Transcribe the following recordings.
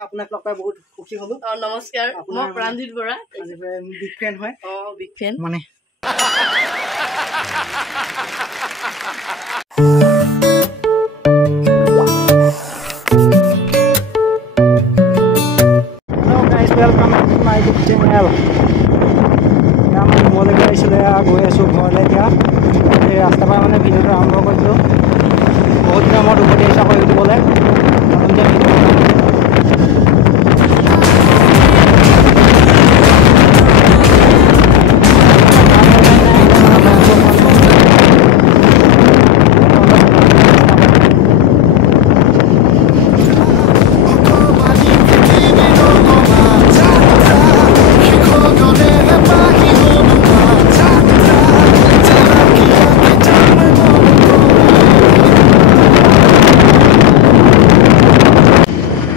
আপোনাক লগ পাই বহুত খুশি হলো। নমস্কাৰ, মই প্ৰাণজিৎ বৰা। বিগ ফেন হয়। বিগ ফেন মানে Hello guys, welcome to my YouTube channel. আমি মলৈকে আহিছিলোঁ, গৈ আছোঁ ঘৰলৈ। এতিয়া এই ৰাস্তাৰ পৰা মানে ভিডিঅ'টো আৰম্ভ কৰিছিলোঁ। বহুত দিনৰ মূৰত উভতি আহিছোঁ আকৌ ইউটিউবলৈ।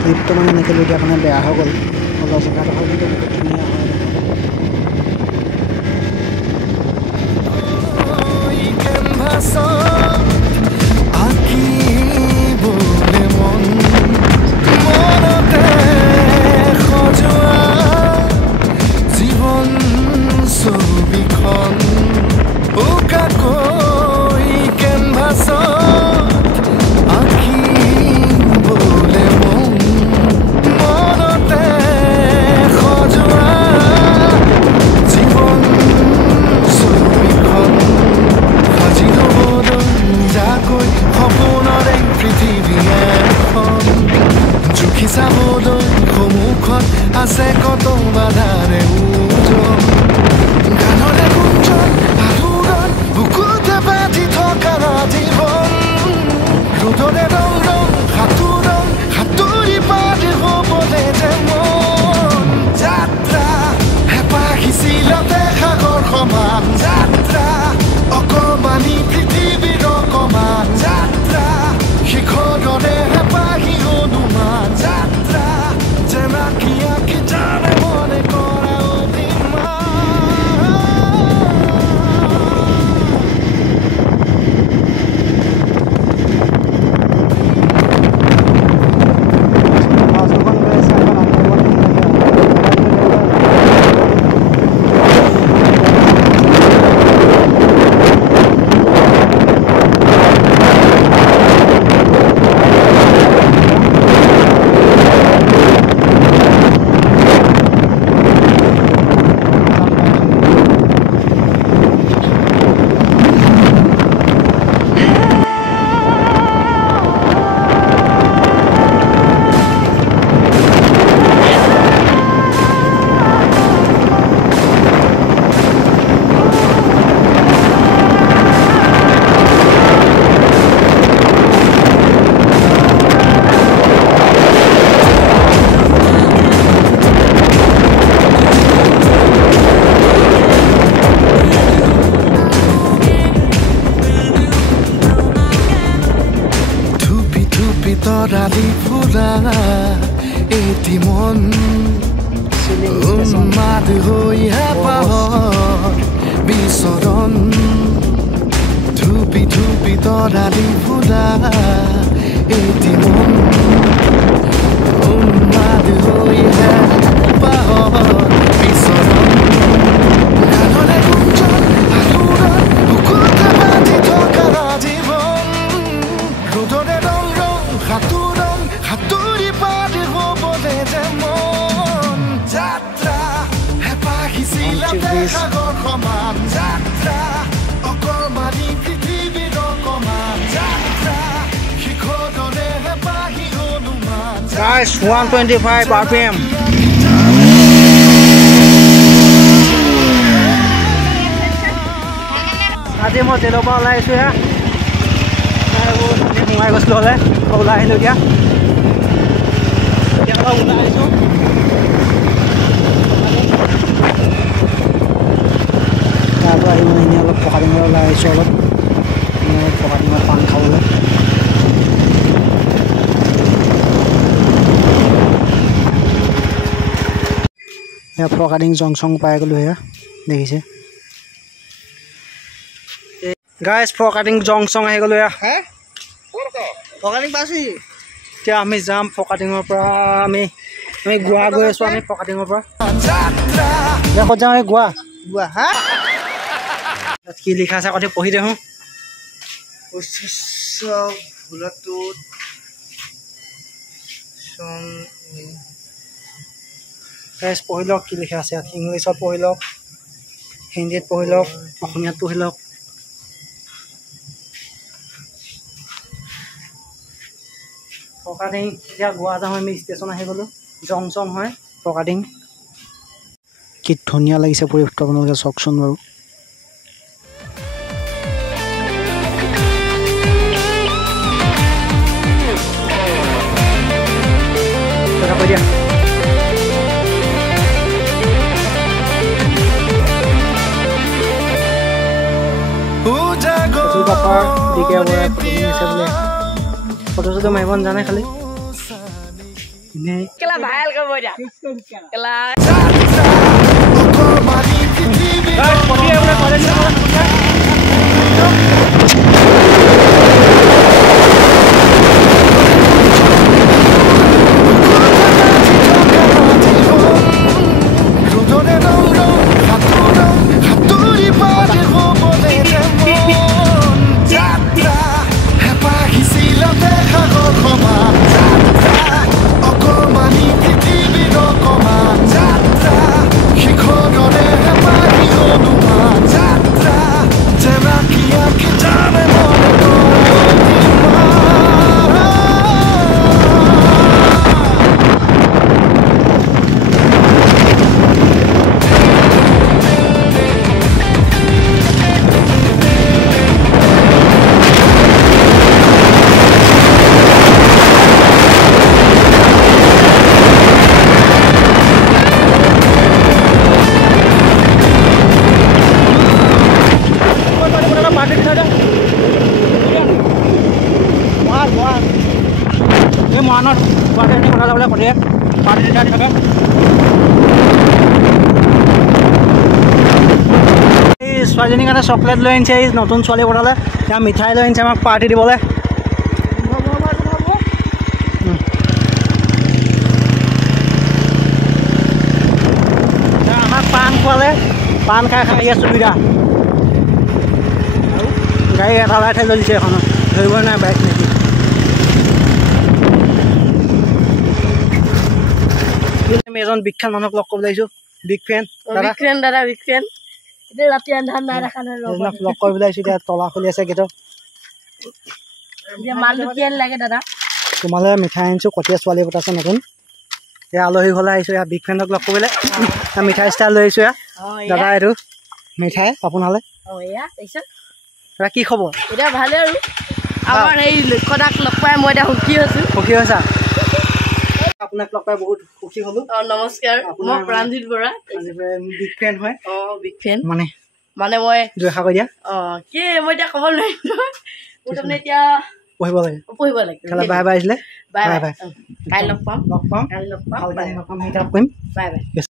ক্লিপটো মানে এনেকৈ লৈ আপোনাৰ বেয়া হৈ গ'ল। অলপ জেগাডোখৰ কিন্তু বহুত ধুনীয়া হয়। আছে কত বাধাৰে ওজন গানৰে গুঞ্জন আৰু গান বুকুতে বান্ধি থকা জীৱন ৰোদৰে ৰং ৰং সাঁতুৰি পাৰি হ'বলে যে মন যাত্ৰা হেঁপাহিছিলতে সাগৰ সমান যাত্ৰা অকমানি পৃথিৱীৰ অকমান যাত্ৰা শিখৰৰে হেঁপাহি অনুমান যাত্ৰা যেনাকিয়া কি জানে মনে কৰা তৰালি ফুৰা এটি মন উন্মাদ হৈ হেঁপাহৰ বিচৰণ ধুপি ধুপি তৰালি ফুৰা এটি মন উন্মাদ হৈ হেঁপাহৰ বিচৰণ গানৰে গুঞ্জন আৰু গান বুকুতে বান্ধি থকা জীৱন ৰোদৰে ৰং ৰং সাঁতুৰি পাৰি হ'বলে যে মন যাত্ৰা হেঁপাহিছিলতে সাগৰ সমান যাত্ৰা অকমানি পৃথিৱীৰ অকমান যাত্ৰা শিখৰৰে হেঁপাহি অনুমান Guys, 125 RPM. আজি মই জেলৰ পৰা ওলাই আহিছোঁ হে সোমাই গৈছিলোঁ হ'লে ওলাই আহিলোঁ এতিয়া ওলাই আহিছোঁ তাৰ পৰা আহি মানে এনেই অলপ পকা ডিঙৰ ওলাই আহিছোঁ অলপ পকা ডিঙৰ পান খাবলৈ এয়া ফৰকাটিং জংচং পাই গ'লোঁ সেয়া দেখিছে গাইজ ফৰকাটিং জংচং আহি গ'লোঁ এয়া ফৰকাটিং পাইছোঁ এতিয়া আমি যাম ফৰকাটিঙৰ পৰা আমি আমি গোৱা গৈ আছোঁ আমি ফকাটিঙৰ পৰা ক'ত যাওঁ আমি গোৱা গোৱা হা তাত কি লিখা আছে কথা পঢ়ি দেখোঁ উচ্চ ভুলটোত পঢ়ি লওক কি লিখা আছে ইয়াত ইংলিছত পঢ়ি লওক হিন্দীত পঢ়ি লওক অসমীয়াত পঢ়ি লওক ফকাটিং এতিয়া গোৱা যাওঁ আমি ষ্টেচন আহি গ'লোঁ জংচন হয় ফকাটিং কি ধুনীয়া লাগিছে পৰিৱেশটো আপোনালোকে চাওকচোন বাৰু দিয়া ফটো চটো মাৰিব নাজানে খালি কেলা ভাইল কৰিব দিয়া কেলা মহানত কথা যাবলৈ সদায় পাৰ্টি থাকে এই ছোৱালীজনীৰ কাৰণে চকলেট লৈ আনিছে এই নতুন ছোৱালী পঠালে এতিয়া মিঠাই লৈ আনিছে আমাক পাৰ্টি দিবলৈ আমাক পাণ খোৱালে পাণ খাই খাই ইয়াত সুবিধা গাড়ী এটা ওলাই ঠাই জ্বলিছে এখনত ধৰিব নাই বাইক নেকি আমি এজন বিখ্যাত মানুহক লগ কৰিব লাগিছোঁ বিগ ফেন দাদা বিগ ফেন এতিয়া ৰাতি আন্ধাৰ নাই দেখা নাই লগ কৰিবলৈ আহিছোঁ এতিয়া তলা খুলি আছে গেটত মালটো কি লাগে দাদা তোমালৈ মিঠাই আনিছোঁ কটীয়া ছোৱালী পতাইছে নতুন এয়া আলহী ঘৰলৈ আহিছোঁ এয়া বিগ ফেনক লগ কৰিবলৈ মিঠাই ষ্টাইল লৈ আহিছোঁ এয়া দাদা এইটো মিঠাই আপোনালৈ দাদা কি খবৰ এতিয়া ভালে আৰু আমাৰ এই লক্ষ্যদাক লগ পাই মই এতিয়া সুখী হৈছোঁ সুখী হৈছা আপোনাক লগ পাই বহুত সুখী হ'লোঁ নমস্কাৰ মই প্ৰাণজিত বৰা বিগ ফেন হয় বিগ ফেন মানে মই দুইষা কৈ দিয়া কি মই এতিয়া ক'ব নোৱাৰিম মোৰ তাৰমানে এতিয়া পঢ়িব লাগে খালি বাই বাই আহিছিলে বাই বাই কাইলৈ লগ পাম ভালকৈ লগ পাম সেইবিলাক কৰিম বাই বাই